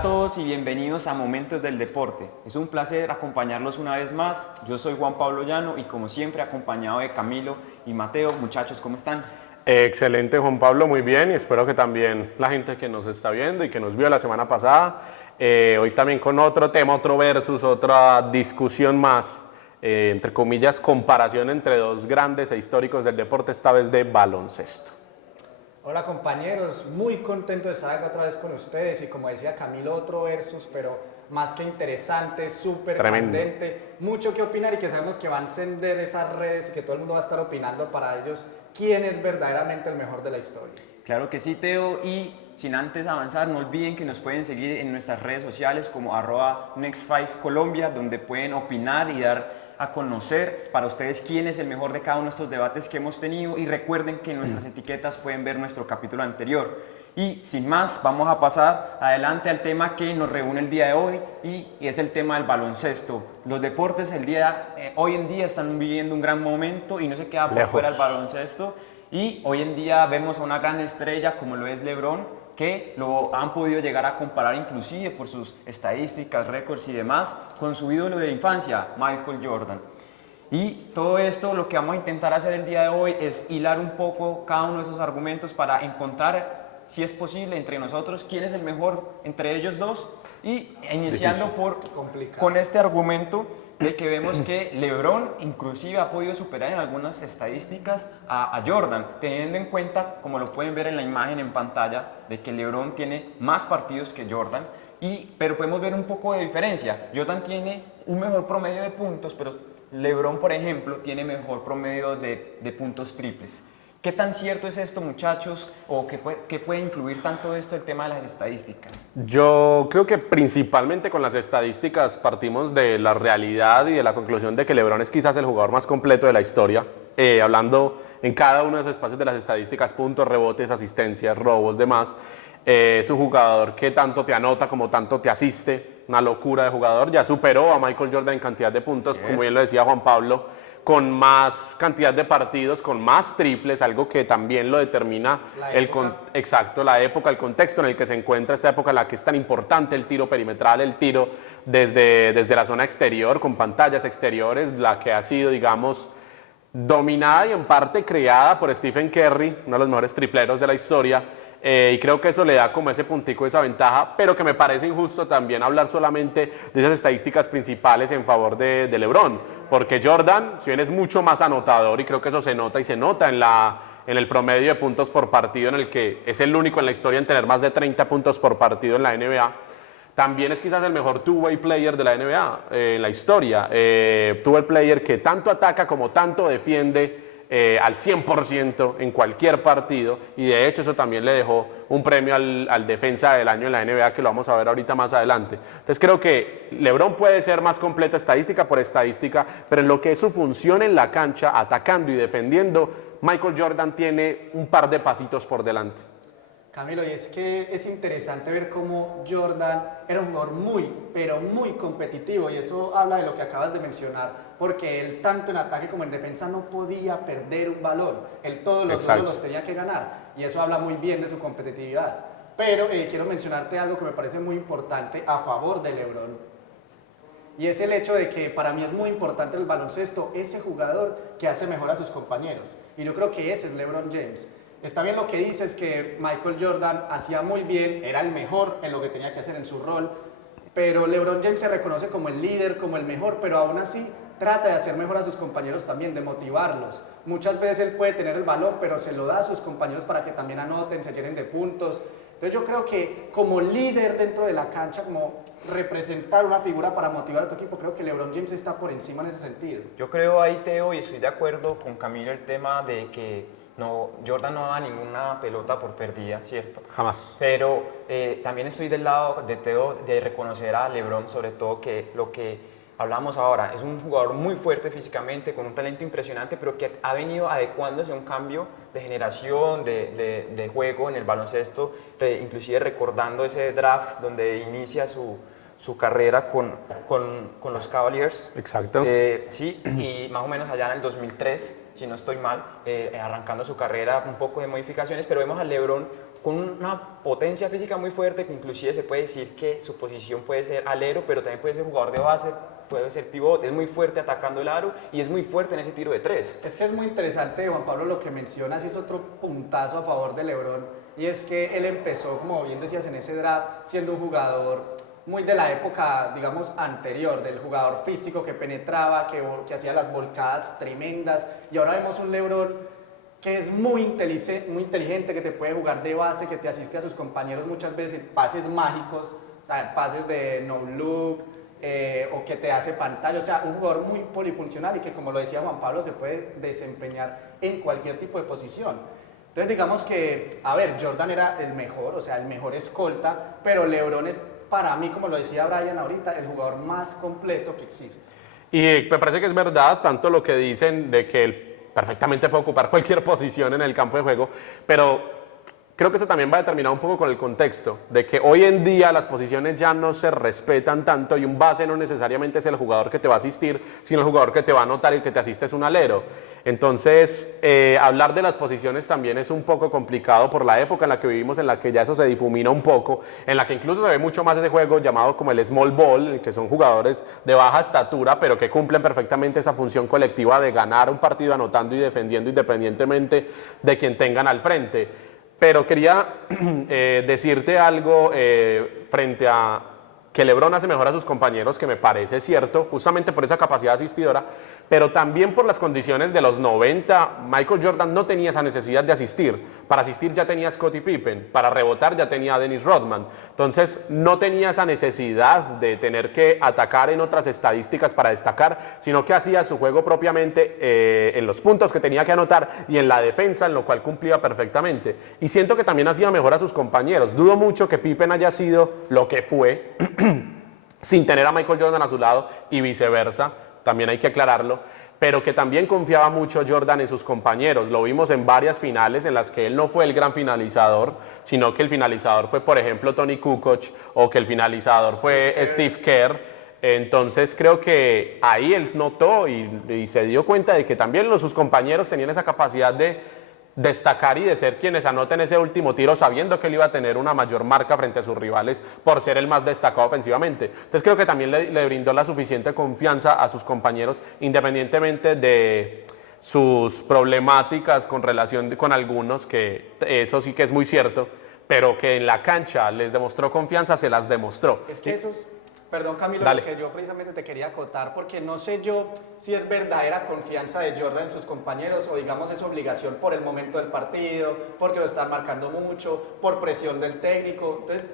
Hola a todos y bienvenidos a Momentos del Deporte. Es un placer acompañarlos una vez más. Yo soy Juan Pablo Llano y como siempre acompañado de Camilo y Mateo. Muchachos, ¿cómo están? Excelente, Juan Pablo, muy bien, y espero que también la gente que nos está viendo y que nos vio la semana pasada, hoy también con otro tema, otro versus, otra discusión más, entre comillas, comparación entre dos grandes e históricos del deporte, esta vez de baloncesto. Hola compañeros, muy contento de estar acá otra vez con ustedes y como decía Camilo, otro versus, pero más que interesante, súper candente, mucho que opinar y que sabemos que va a encender esas redes y que todo el mundo va a estar opinando para ellos quién es verdaderamente el mejor de la historia. Claro que sí, Teo, y sin antes avanzar, no olviden que nos pueden seguir en nuestras redes sociales como @Next5Colombia, donde pueden opinar y dar a conocer para ustedes quién es el mejor de cada uno de estos debates que hemos tenido, y recuerden que en nuestras etiquetas pueden ver nuestro capítulo anterior. Y sin más, vamos a pasar adelante al tema que nos reúne el día de hoy y es el tema del baloncesto. Los deportes hoy en día están viviendo un gran momento y no se queda por fuera el baloncesto, y hoy en día vemos a una gran estrella como lo es LeBron, que lo han podido llegar a comparar inclusive por sus estadísticas, récords y demás con su ídolo de infancia, Michael Jordan. Y todo esto, lo que vamos a intentar hacer el día de hoy es hilar un poco cada uno de esos argumentos para encontrar, si es posible, entre nosotros quién es el mejor entre ellos dos, y iniciando con este argumento de que vemos que LeBron inclusive ha podido superar en algunas estadísticas a Jordan, teniendo en cuenta, como lo pueden ver en la imagen en pantalla, de que LeBron tiene más partidos que Jordan, pero podemos ver un poco de diferencia. Jordan tiene un mejor promedio de puntos, pero LeBron, por ejemplo, tiene mejor promedio de puntos triples. ¿Qué tan cierto es esto, muchachos? ¿O qué puede influir tanto esto el tema de las estadísticas? Yo creo que principalmente con las estadísticas partimos de la realidad y de la conclusión de que LeBron es quizás el jugador más completo de la historia, hablando en cada uno de esos espacios de las estadísticas, puntos, rebotes, asistencias, robos, demás. Es un jugador que tanto te anota como tanto te asiste, una locura de jugador, ya superó a Michael Jordan en cantidad de puntos, como bien lo decía Juan Pablo, con más cantidad de partidos, con más triples, algo que también lo determina la época, el contexto en el que se encuentra esta época en la que es tan importante el tiro perimetral, el tiro desde la zona exterior, con pantallas exteriores, la que ha sido, digamos, dominada y en parte creada por Stephen Curry, uno de los mejores tripleros de la historia, y creo que eso le da como ese puntico, esa ventaja, pero que me parece injusto también hablar solamente de esas estadísticas principales en favor de LeBron, porque Jordan, si bien es mucho más anotador, y creo que eso se nota y se nota en el promedio de puntos por partido, en el que es el único en la historia en tener más de 30 puntos por partido en la NBA, también es quizás el mejor two-way player de la NBA en la historia. Two-way player que tanto ataca como tanto defiende al 100% en cualquier partido, y de hecho eso también le dejó un premio al defensa del año en la NBA, que lo vamos a ver ahorita más adelante. Entonces creo que LeBron puede ser más completo estadística por estadística, pero en lo que es su función en la cancha, atacando y defendiendo, Michael Jordan tiene un par de pasitos por delante. Camilo, y es que es interesante ver cómo Jordan era un jugador muy, pero muy competitivo, y eso habla de lo que acabas de mencionar, porque él tanto en ataque como en defensa no podía perder un balón, él todos los duelos los tenía que ganar, y eso habla muy bien de su competitividad. Pero quiero mencionarte algo que me parece muy importante a favor de LeBron, y es el hecho de que para mí es muy importante el baloncesto, ese jugador que hace mejor a sus compañeros, y yo creo que ese es LeBron James. Está bien lo que dices, que Michael Jordan hacía muy bien, era el mejor en lo que tenía que hacer en su rol, pero LeBron James se reconoce como el líder, como el mejor, pero aún así trata de hacer mejor a sus compañeros también, de motivarlos. Muchas veces él puede tener el balón, pero se lo da a sus compañeros para que también anoten, se llenen de puntos. Entonces yo creo que como líder dentro de la cancha, como representar una figura para motivar a tu equipo, creo que LeBron James está por encima en ese sentido. Yo creo ahí, Teo, y estoy de acuerdo con Camilo, el tema de que Jordan no daba ninguna pelota por perdida, ¿cierto? Jamás. Pero también estoy del lado de Teo, de reconocer a LeBron, sobre todo, que lo que hablamos ahora, es un jugador muy fuerte físicamente, con un talento impresionante, pero que ha venido adecuándose a un cambio de generación, de juego en el baloncesto, inclusive recordando ese draft donde inicia su su carrera con los Cavaliers. Exacto. Sí, y más o menos allá en el 2003, si no estoy mal, arrancando su carrera, un poco de modificaciones, pero vemos a LeBron con una potencia física muy fuerte, que inclusive se puede decir que su posición puede ser alero, pero también puede ser jugador de base, puede ser pivot, es muy fuerte atacando el aro y es muy fuerte en ese tiro de tres. Es que es muy interesante, Juan Pablo, lo que mencionas, y es otro puntazo a favor de LeBron, y es que él empezó, como bien decías, en ese draft, siendo un jugador muy de la época, digamos, anterior, del jugador físico que penetraba, que hacía las volcadas tremendas, y ahora vemos un LeBron que es muy inteligente, que te puede jugar de base, que te asiste a sus compañeros muchas veces en pases mágicos, o sea, pases de no look, o que te hace pantalla, o sea, un jugador muy polifuncional y que, como lo decía Juan Pablo, se puede desempeñar en cualquier tipo de posición. Entonces digamos que, a ver, Jordan era el mejor, o sea, el mejor escolta, pero LeBron es, para mí, como lo decía Brian ahorita, el jugador más completo que existe. Y me parece que es verdad tanto lo que dicen de que él perfectamente puede ocupar cualquier posición en el campo de juego, pero creo que eso también va determinado un poco con el contexto, de que hoy en día las posiciones ya no se respetan tanto y un base no necesariamente es el jugador que te va a asistir, sino el jugador que te va a anotar y el que te asiste es un alero. Entonces, hablar de las posiciones también es un poco complicado por la época en la que vivimos, en la que ya eso se difumina un poco, en la que incluso se ve mucho más ese juego llamado como el small ball, que son jugadores de baja estatura, pero que cumplen perfectamente esa función colectiva de ganar un partido anotando y defendiendo independientemente de quien tengan al frente. Pero quería decirte algo frente a que LeBron hace mejor a sus compañeros, que me parece cierto, justamente por esa capacidad asistidora, pero también por las condiciones de los 90. Michael Jordan no tenía esa necesidad de asistir. Para asistir ya tenía a Scottie Pippen, para rebotar ya tenía a Dennis Rodman. Entonces no tenía esa necesidad de tener que atacar en otras estadísticas para destacar, sino que hacía su juego propiamente en los puntos que tenía que anotar y en la defensa, en lo cual cumplía perfectamente. Y siento que también hacía mejor a sus compañeros. Dudo mucho que Pippen haya sido lo que fue sin tener a Michael Jordan a su lado y viceversa, también hay que aclararlo, pero que también confiaba mucho Jordan en sus compañeros. Lo vimos en varias finales en las que él no fue el gran finalizador, sino que el finalizador fue, por ejemplo, Tony Kukoc, o que el finalizador fue Steve Kerr. Entonces creo que ahí él notó y se dio cuenta de que también sus compañeros tenían esa capacidad de destacar y de ser quienes anoten ese último tiro sabiendo que él iba a tener una mayor marca frente a sus rivales por ser el más destacado ofensivamente. Entonces creo que también le brindó la suficiente confianza a sus compañeros, independientemente de sus problemáticas con relación con algunos, que eso sí que es muy cierto, pero que en la cancha les demostró confianza, se las demostró. Es que eso es, perdón Camilo, Dale. lo que yo precisamente te quería acotar, porque no sé yo si es verdadera confianza de Jordan en sus compañeros o digamos es obligación por el momento del partido, porque lo están marcando mucho, por presión del técnico. Entonces,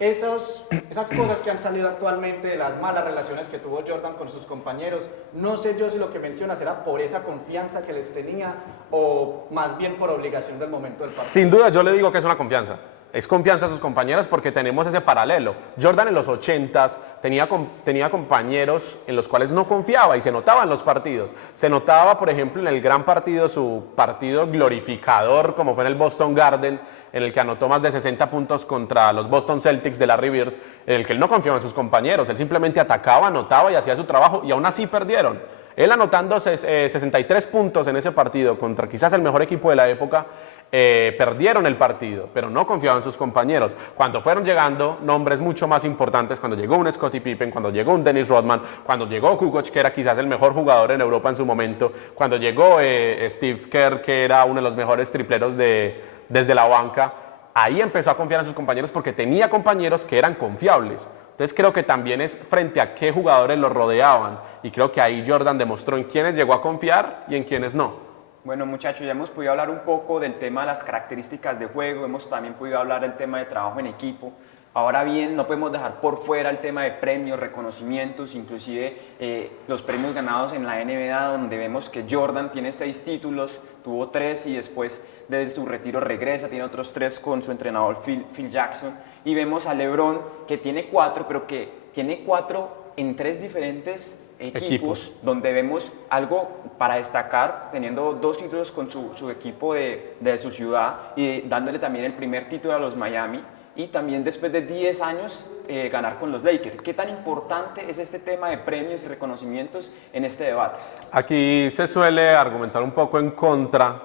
esas cosas que han salido actualmente de las malas relaciones que tuvo Jordan con sus compañeros, no sé yo si lo que mencionas era por esa confianza que les tenía o más bien por obligación del momento del partido. Sin duda yo le digo que es una confianza. Es confianza a sus compañeros porque tenemos ese paralelo. Jordan en los 80s tenía compañeros en los cuales no confiaba y se notaba en los partidos. Se notaba, por ejemplo, en el gran partido, su partido glorificador, como fue en el Boston Garden, en el que anotó más de 60 puntos contra los Boston Celtics de Larry Bird, en el que él no confiaba en sus compañeros. Él simplemente atacaba, anotaba y hacía su trabajo y aún así perdieron. Él anotando 63 puntos en ese partido contra quizás el mejor equipo de la época, perdieron el partido, pero no confiaban en sus compañeros. Cuando fueron llegando nombres mucho más importantes, cuando llegó un Scottie Pippen, cuando llegó un Dennis Rodman, cuando llegó Kukoc, que era quizás el mejor jugador en Europa en su momento, cuando llegó Steve Kerr, que era uno de los mejores tripleros desde la banca, ahí empezó a confiar en sus compañeros porque tenía compañeros que eran confiables. Entonces creo que también es frente a qué jugadores lo rodeaban y creo que ahí Jordan demostró en quiénes llegó a confiar y en quiénes no. Bueno, muchachos, ya hemos podido hablar un poco del tema de las características de juego, hemos también podido hablar del tema de trabajo en equipo. Ahora bien, no podemos dejar por fuera el tema de premios, reconocimientos, inclusive los premios ganados en la NBA, donde vemos que Jordan tiene 6 títulos, tuvo 3 y después desde su retiro regresa, tiene otros 3 con su entrenador Phil Jackson. Y vemos a LeBron que tiene 4, pero que tiene 4 en 3 diferentes equipos, donde vemos algo para destacar, teniendo 2 títulos con su equipo de su ciudad y dándole también el primer título a los Miami. y también después de 10 años ganar con los Lakers. ¿Qué tan importante es este tema de premios y reconocimientos en este debate? Aquí se suele argumentar un poco en contra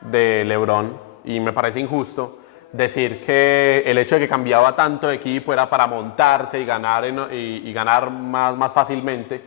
de LeBron y me parece injusto decir que el hecho de que cambiaba tanto de equipo era para montarse y ganar, y ganar más fácilmente.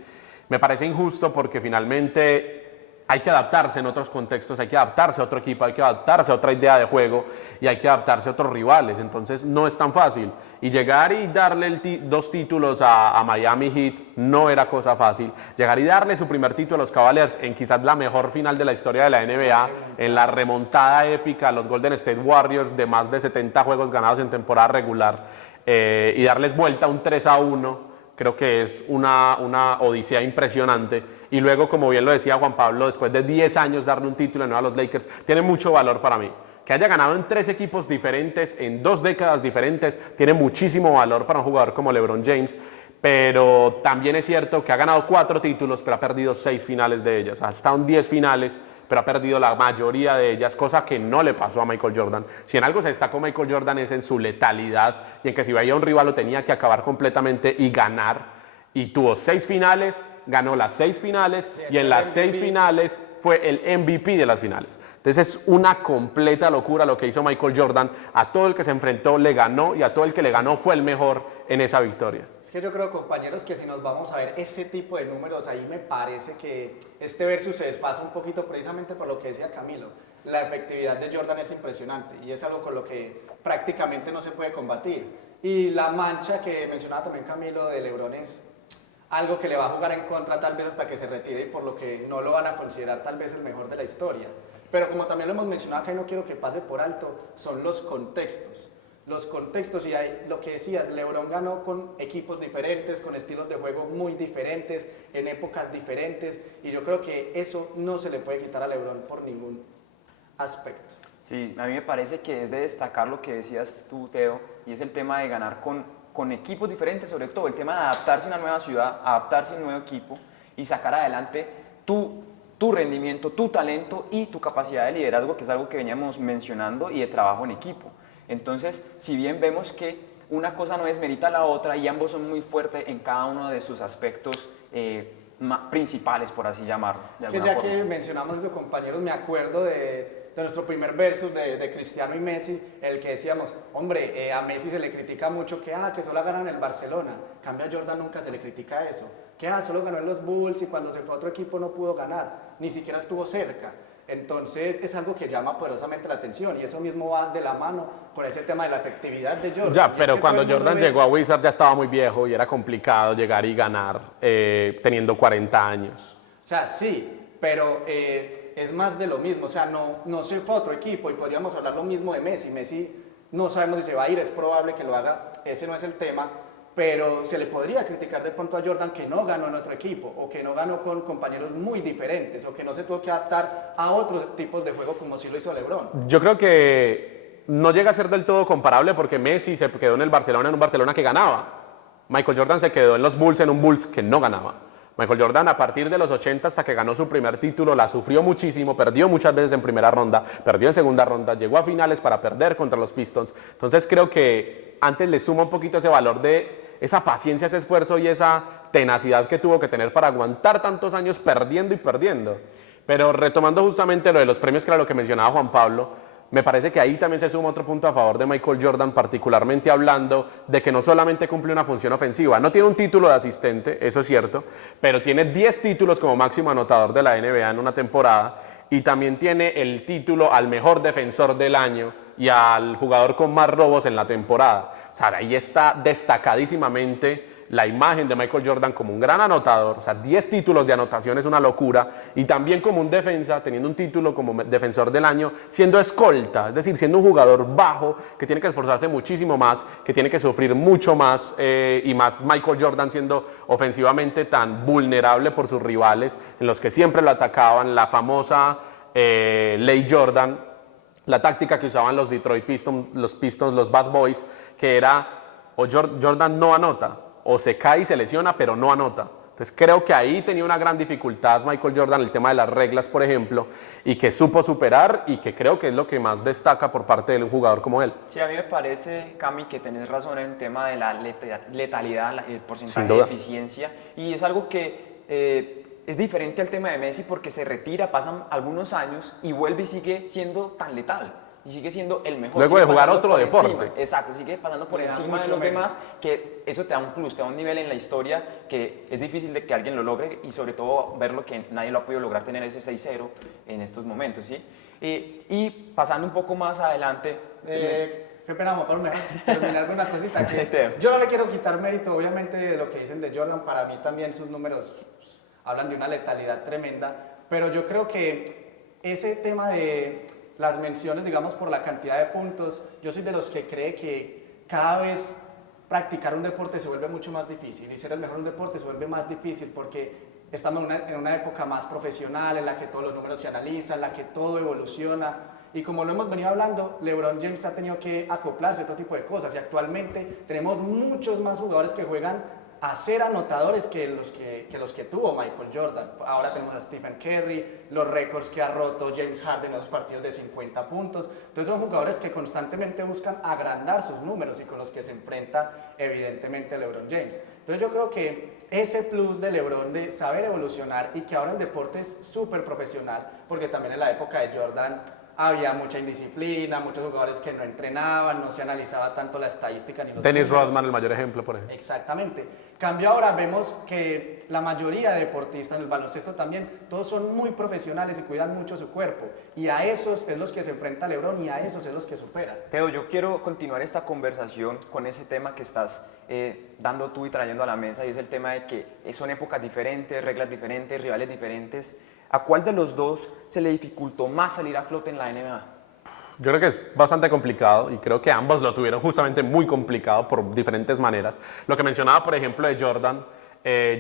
Me parece injusto porque finalmente hay que adaptarse en otros contextos, hay que adaptarse a otro equipo, hay que adaptarse a otra idea de juego y hay que adaptarse a otros rivales. Entonces no es tan fácil. Y llegar y darle 2 títulos a Miami Heat no era cosa fácil. Llegar y darle su primer título a los Cavaliers en quizás la mejor final de la historia de la NBA, en la remontada épica a los Golden State Warriors de más de 70 juegos ganados en temporada regular, y darles vuelta un 3-1. Creo que es una odisea impresionante. Y luego, como bien lo decía Juan Pablo, después de 10 años darle un título de nuevo a los Lakers, tiene mucho valor para mí. Que haya ganado en 3 equipos diferentes, en 2 décadas diferentes, tiene muchísimo valor para un jugador como LeBron James. Pero también es cierto que ha ganado 4 títulos, pero ha perdido 6 finales de ellos. Ha estado en 10 finales, pero ha perdido la mayoría de ellas, cosa que no le pasó a Michael Jordan. Si en algo se destacó Michael Jordan es en su letalidad y en que si veía a un rival lo tenía que acabar completamente y ganar. Y tuvo 6 finales, ganó las 6 finales, y en las 6 finales fue el MVP de las finales. Entonces es una completa locura lo que hizo Michael Jordan. A todo el que se enfrentó le ganó, y a todo el que le ganó fue el mejor en esa victoria. Es que yo creo, compañeros, que si nos vamos a ver ese tipo de números, ahí me parece que este versus se desfasa un poquito precisamente por lo que decía Camilo. La efectividad de Jordan es impresionante y es algo con lo que prácticamente no se puede combatir. Y la mancha que mencionaba también Camilo de LeBron es algo que le va a jugar en contra tal vez hasta que se retire, y por lo que no lo van a considerar tal vez el mejor de la historia. Pero como también lo hemos mencionado acá y no quiero que pase por alto, son los contextos. Los contextos, y hay, lo que decías, LeBron ganó con equipos diferentes, con estilos de juego muy diferentes, en épocas diferentes, y yo creo que eso no se le puede quitar a LeBron por ningún aspecto. Sí, a mí me parece que es de destacar lo que decías tú, Teo, y es el tema de ganar con equipos diferentes, sobre todo el tema de adaptarse a una nueva ciudad, adaptarse a un nuevo equipo y sacar adelante tu rendimiento, tu talento y tu capacidad de liderazgo, que es algo que veníamos mencionando, y de trabajo en equipo. Entonces, si bien vemos que una cosa no desmerita a la otra y ambos son muy fuertes en cada uno de sus aspectos principales, por así llamarlo. Es que ya que mencionamos eso, compañeros, me acuerdo de nuestro primer versus de Cristiano y Messi, el que decíamos, hombre, a Messi se le critica mucho que solo ganó en el Barcelona. En cambio a Jordan nunca se le critica eso. Que solo ganó en los Bulls, y cuando se fue a otro equipo no pudo ganar, ni siquiera estuvo cerca. Entonces es algo que llama poderosamente la atención, y eso mismo va de la mano con ese tema de la efectividad de Jordan. Ya, pero cuando Jordan llegó a Wizards ya estaba muy viejo y era complicado llegar y ganar teniendo 40 años. O sea, sí, pero es más de lo mismo. O sea, no se fue a otro equipo, y podríamos hablar lo mismo de Messi. Messi no sabemos si se va a ir, es probable que lo haga, ese no es el tema. Pero se le podría criticar de pronto a Jordan que no ganó en otro equipo, o que no ganó con compañeros muy diferentes, o que no se tuvo que adaptar a otros tipos de juego como sí lo hizo LeBron. Yo creo que no llega a ser del todo comparable, porque Messi se quedó en el Barcelona, en un Barcelona que ganaba. Michael Jordan se quedó en los Bulls, en un Bulls que no ganaba. Michael Jordan, a partir de los 80 hasta que ganó su primer título, la sufrió muchísimo, perdió muchas veces en primera ronda, perdió en segunda ronda, llegó a finales para perder contra los Pistons. Entonces creo que antes le suma un poquito ese valor de esa paciencia, ese esfuerzo y esa tenacidad que tuvo que tener para aguantar tantos años perdiendo y perdiendo. Pero retomando justamente lo de los premios, que era lo que mencionaba Juan Pablo, me parece que ahí también se suma otro punto a favor de Michael Jordan, particularmente hablando de que no solamente cumple una función ofensiva, no tiene un título de asistente, eso es cierto, pero tiene 10 títulos como máximo anotador de la NBA en una temporada, y también tiene el título al mejor defensor del año y al jugador con más robos en la temporada. O sea, ahí está destacadísimamente la imagen de Michael Jordan como un gran anotador. O sea, 10 títulos de anotación es una locura, y también como un defensa, teniendo un título como defensor del año, siendo escolta, es decir, siendo un jugador bajo que tiene que esforzarse muchísimo más, que tiene que sufrir mucho más, y más Michael Jordan siendo ofensivamente tan vulnerable por sus rivales, en los que siempre lo atacaban, la famosa ley Jordan, la táctica que usaban los Detroit Pistons, los Bad Boys, que era o Jordan no anota, o se cae y se lesiona, pero no anota. Entonces creo que ahí tenía una gran dificultad Michael Jordan, el tema de las reglas, por ejemplo, y que supo superar y que creo que es lo que más destaca por parte de un jugador como él. Sí, a mí me parece, Cami, que tenés razón en el tema de la letalidad, el porcentaje Sin de duda. eficiencia, y es algo que es diferente al tema de Messi porque se retira, pasan algunos años y vuelve y sigue siendo tan letal. Y sigue siendo el mejor. Luego de sigue jugar pasando otro por deporte. encima, exacto, sigue pasando por Le da encima de mucho los mérito. demás, que eso te da un plus, te da un nivel en la historia que es difícil de que alguien lo logre y sobre todo verlo que nadie lo ha podido lograr, tener ese 6-0 en estos momentos, ¿sí? Y pasando un poco más adelante, Qué pena, Juan Pablo, me dejas terminar con una cosita que Teo. yo no le quiero quitar mérito, obviamente, de lo que dicen de Jordan. Para mí también sus números pues, hablan de una letalidad tremenda, pero yo creo que ese tema de las menciones, digamos, por la cantidad de puntos, yo soy de los que cree que cada vez practicar un deporte se vuelve mucho más difícil y ser el mejor en un deporte se vuelve más difícil porque estamos en una época más profesional en la que todos los números se analizan, en la que todo evoluciona. Y como lo hemos venido hablando, LeBron James ha tenido que acoplarse a otro tipo de cosas y actualmente tenemos muchos más jugadores que juegan a ser anotadores que los que tuvo Michael Jordan. Ahora tenemos a Stephen Curry, los récords que ha roto James Harden en los partidos de 50 puntos. Entonces son jugadores que constantemente buscan agrandar sus números y con los que se enfrenta evidentemente LeBron James. Entonces yo creo que ese plus de LeBron de saber evolucionar y que ahora el deporte es súper profesional, porque también en la época de Jordan había mucha indisciplina, muchos jugadores que no entrenaban, no se analizaba tanto la estadística ni los Dennis números. Rodman, el mayor ejemplo, por ejemplo. Exactamente. Cambio ahora, vemos que la mayoría de deportistas, en el baloncesto también, todos son muy profesionales y cuidan mucho su cuerpo. Y a esos es los que se enfrenta LeBron y a esos es los que supera. Teo, yo quiero continuar esta conversación con ese tema que estás dando tú y trayendo a la mesa, y es el tema de que son épocas diferentes, reglas diferentes, rivales diferentes. ¿A cuál de los dos se le dificultó más salir a flote en la NBA? Yo creo que es bastante complicado y creo que ambos lo tuvieron justamente muy complicado por diferentes maneras. Lo que mencionaba, por ejemplo, de Jordan,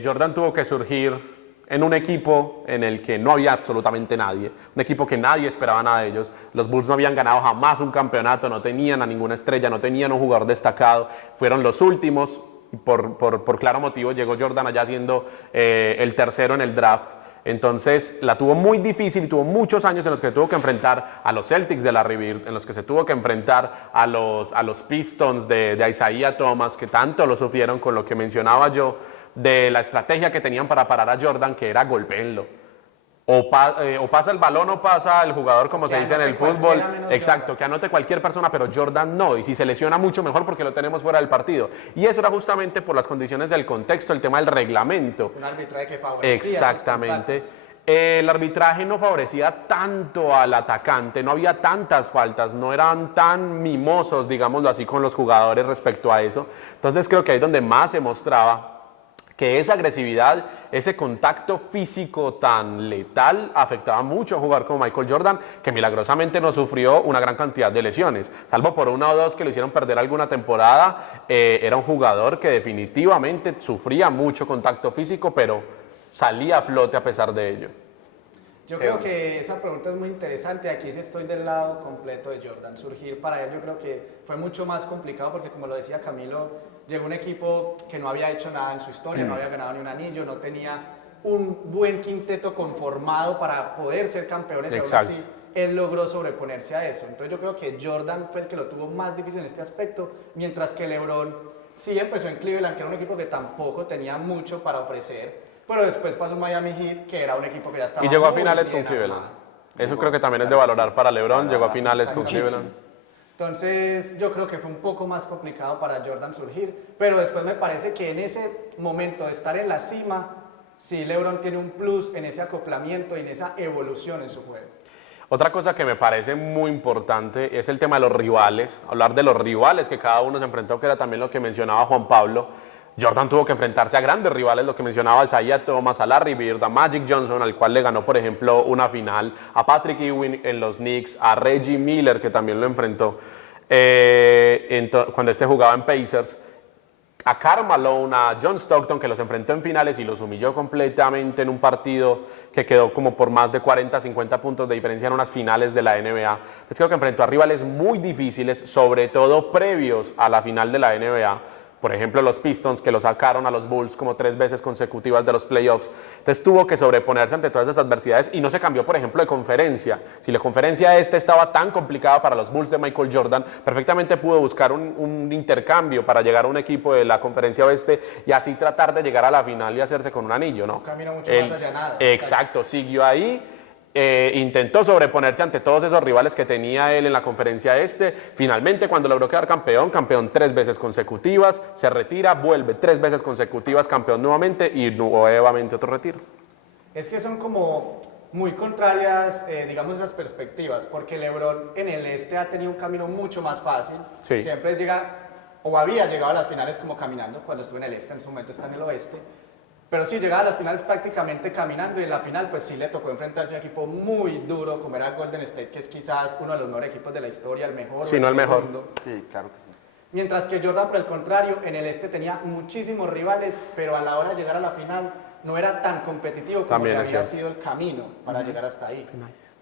Jordan tuvo que surgir en un equipo en el que no había absolutamente nadie, un equipo que nadie esperaba nada de ellos. Los Bulls no habían ganado jamás un campeonato, no tenían a ninguna estrella, no tenían un jugador destacado, fueron los últimos y por claro motivo llegó Jordan allá siendo el tercero en el draft. Entonces la tuvo muy difícil y tuvo muchos años en los que tuvo que enfrentar a los Celtics de Larry Bird, en los que se tuvo que enfrentar a los Pistons de Isaiah Thomas, que tanto lo sufrieron con lo que mencionaba yo, de la estrategia que tenían para parar a Jordan, que era golpéenlo. O pasa el balón o pasa el jugador, como Que se dice en el anote fútbol. cualquiera menos Exacto, Jordan. que anote cualquier persona, pero Jordan no. Y si se lesiona mucho, mejor porque lo tenemos fuera del partido. Y eso era justamente por las condiciones del contexto, el tema del reglamento. Un arbitraje que favorecía esos Exactamente. contactos. El arbitraje no favorecía tanto al atacante, no había tantas faltas, no eran tan mimosos, digámoslo así, con los jugadores respecto a eso. Entonces creo que ahí es donde más se mostraba que esa agresividad, ese contacto físico tan letal afectaba mucho a un jugador como Michael Jordan, que milagrosamente no sufrió una gran cantidad de lesiones, salvo por una o dos que lo hicieron perder alguna temporada. Era un jugador que definitivamente sufría mucho contacto físico, pero salía a flote a pesar de ello. Yo creo que esa pregunta es muy interesante. Aquí sí estoy del lado completo de Jordan. Surgir para él yo creo que fue mucho más complicado porque, como lo decía Camilo, llegó un equipo que no había hecho nada en su historia, no había ganado ni un anillo, no tenía un buen quinteto conformado para poder ser campeones. Y aún Exacto. así él logró sobreponerse a eso. Entonces yo creo que Jordan fue el que lo tuvo más difícil en este aspecto, mientras que LeBron sí empezó en Cleveland, que era un equipo que tampoco tenía mucho para ofrecer. Pero después pasó Miami Heat, que era un equipo que ya estaba Y llegó a muy finales bien con Cleveland. armado. Eso creo que también es de valorar para LeBron, llegó a finales con Muchísimo. Cleveland. Entonces yo creo que fue un poco más complicado para Jordan surgir, pero después me parece que en ese momento de estar en la cima, sí LeBron tiene un plus en ese acoplamiento y en esa evolución en su juego. Otra cosa que me parece muy importante es el tema de los rivales, hablar de los rivales que cada uno se enfrentó, que era también lo que mencionaba Juan Pablo. Jordan tuvo que enfrentarse a grandes rivales, lo que mencionaba Isaiah Thomas, a Larry Bird, a Magic Johnson, al cual le ganó, por ejemplo, una final, a Patrick Ewing en los Knicks, a Reggie Miller, que también lo enfrentó cuando jugaba en Pacers, a Karl Malone, a John Stockton, que los enfrentó en finales y los humilló completamente en un partido que quedó como por más de 40, 50 puntos de diferencia en unas finales de la NBA. Entonces creo que enfrentó a rivales muy difíciles, sobre todo previos a la final de la NBA, Por ejemplo, los Pistons, que lo sacaron a los Bulls como 3 veces consecutivas de los playoffs. Entonces tuvo que sobreponerse ante todas esas adversidades y no se cambió, por ejemplo, de conferencia. Si la conferencia estaba tan complicada para los Bulls de Michael Jordan, perfectamente pudo buscar un intercambio para llegar a un equipo de la conferencia oeste y así tratar de llegar a la final y hacerse con un anillo, ¿no? Un camino mucho más allanado. Exacto, siguió ahí. Intentó sobreponerse ante todos esos rivales que tenía él en la conferencia este. Finalmente, cuando logró quedar campeón 3 veces consecutivas, se retira, vuelve 3 veces consecutivas campeón nuevamente y nuevamente otro retiro. Es que son como muy contrarias, digamos, esas perspectivas, porque LeBron en el este ha tenido un camino mucho más fácil. Sí. Siempre llega, o había llegado a las finales como caminando, cuando estuvo en el este, en ese momento está en el oeste. Pero sí, llegaba a las finales prácticamente caminando y en la final pues sí le tocó enfrentarse a un equipo muy duro como era Golden State, que es quizás uno de los mejores equipos de la historia, el mejor. Sí, no el mejor. Sí, claro que sí. Mientras que Jordan, por el contrario, en el este tenía muchísimos rivales, pero a la hora de llegar a la final no era tan competitivo como También que había cierto. sido el camino para llegar hasta ahí.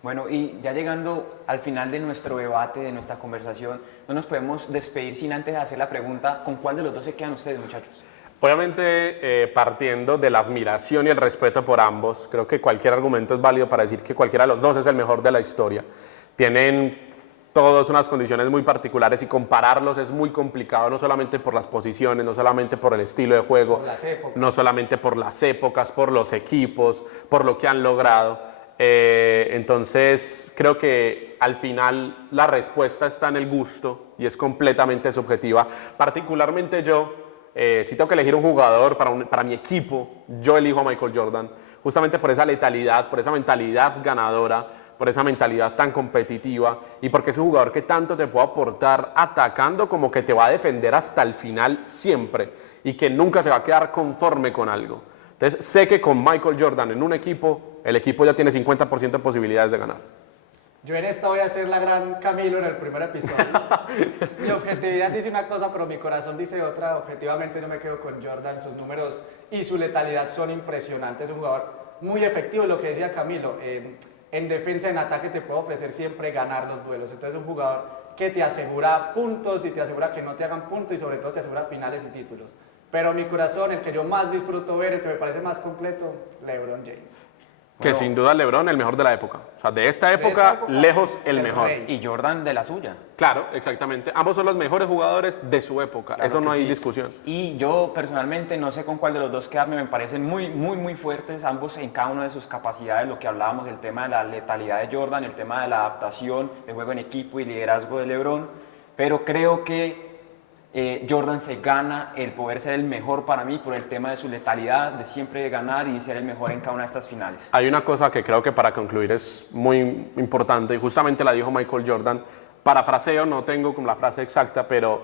Bueno, y ya llegando al final de nuestro debate, de nuestra conversación, no nos podemos despedir sin antes hacer la pregunta, ¿con cuál de los dos se quedan ustedes, muchachos? Obviamente, partiendo de la admiración y el respeto por ambos, creo que cualquier argumento es válido para decir que cualquiera de los dos es el mejor de la historia. Tienen todos unas condiciones muy particulares y compararlos es muy complicado, no solamente por las posiciones, no solamente por el estilo de juego, Por las épocas. no solamente por las épocas, por los equipos, por lo que han logrado. Entonces, creo que al final la respuesta está en el gusto y es completamente subjetiva. Particularmente yo, si tengo que elegir un jugador para mi equipo, yo elijo a Michael Jordan, justamente por esa letalidad, por esa mentalidad ganadora, por esa mentalidad tan competitiva y porque es un jugador que tanto te puede aportar atacando como que te va a defender hasta el final siempre y que nunca se va a quedar conforme con algo. Entonces sé que con Michael Jordan en un equipo, el equipo ya tiene 50% de posibilidades de ganar. Yo en esta voy a ser la gran Camilo en el primer episodio. Mi objetividad dice una cosa, pero mi corazón dice otra. Objetivamente no me quedo con Jordan, sus números y su letalidad son impresionantes. Es un jugador muy efectivo y lo que decía Camilo, en defensa, en ataque te puede ofrecer siempre ganar los duelos. Entonces es un jugador que te asegura puntos y te asegura que no te hagan puntos y sobre todo te asegura finales y títulos. Pero mi corazón, el que yo más disfruto ver, el que me parece más completo, LeBron James. Que Bueno, sin duda LeBron el mejor de la época. O sea, de esta época, lejos el mejor. rey. Y Jordan de la suya. Claro, exactamente. Ambos son los mejores jugadores de su época. Claro Eso no que hay sí. discusión. Y yo personalmente no sé con cuál de los dos quedarme, me parecen muy fuertes, ambos en cada una de sus capacidades, lo que hablábamos, el tema de la letalidad de Jordan, el tema de la adaptación, de juego en equipo y liderazgo de LeBron, pero creo que Jordan se gana el poder ser el mejor para mí por el tema de su letalidad, de siempre ganar y ser el mejor en cada una de estas finales. Hay una cosa que creo que para concluir es muy importante y justamente la dijo Michael Jordan. Parafraseo, no tengo como la frase exacta, pero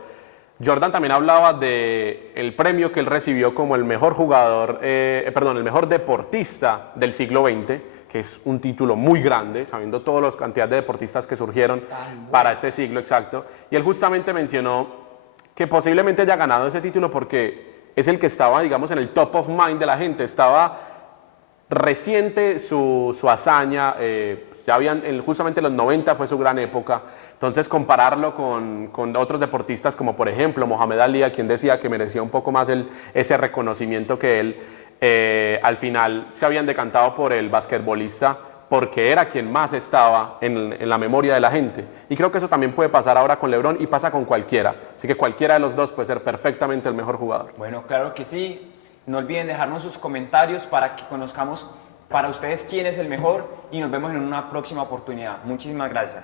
Jordan también hablaba de el premio que él recibió como el mejor jugador, el mejor deportista del siglo XX, que es un título muy grande, sabiendo todas las cantidades de deportistas que surgieron para este siglo exacto. Y él justamente mencionó que posiblemente haya ganado ese título porque es el que estaba, digamos, en el top of mind de la gente, estaba reciente su hazaña, ya habían, justamente en los 90 fue su gran época, entonces compararlo con otros deportistas como por ejemplo Mohamed Ali, a quien decía que merecía un poco más ese reconocimiento que él, al final se habían decantado por el basquetbolista porque era quien más estaba en la memoria de la gente. Y creo que eso también puede pasar ahora con LeBron y pasa con cualquiera. Así que cualquiera de los dos puede ser perfectamente el mejor jugador. Bueno, claro que sí. No olviden dejarnos sus comentarios para que conozcamos para ustedes quién es el mejor y nos vemos en una próxima oportunidad. Muchísimas gracias.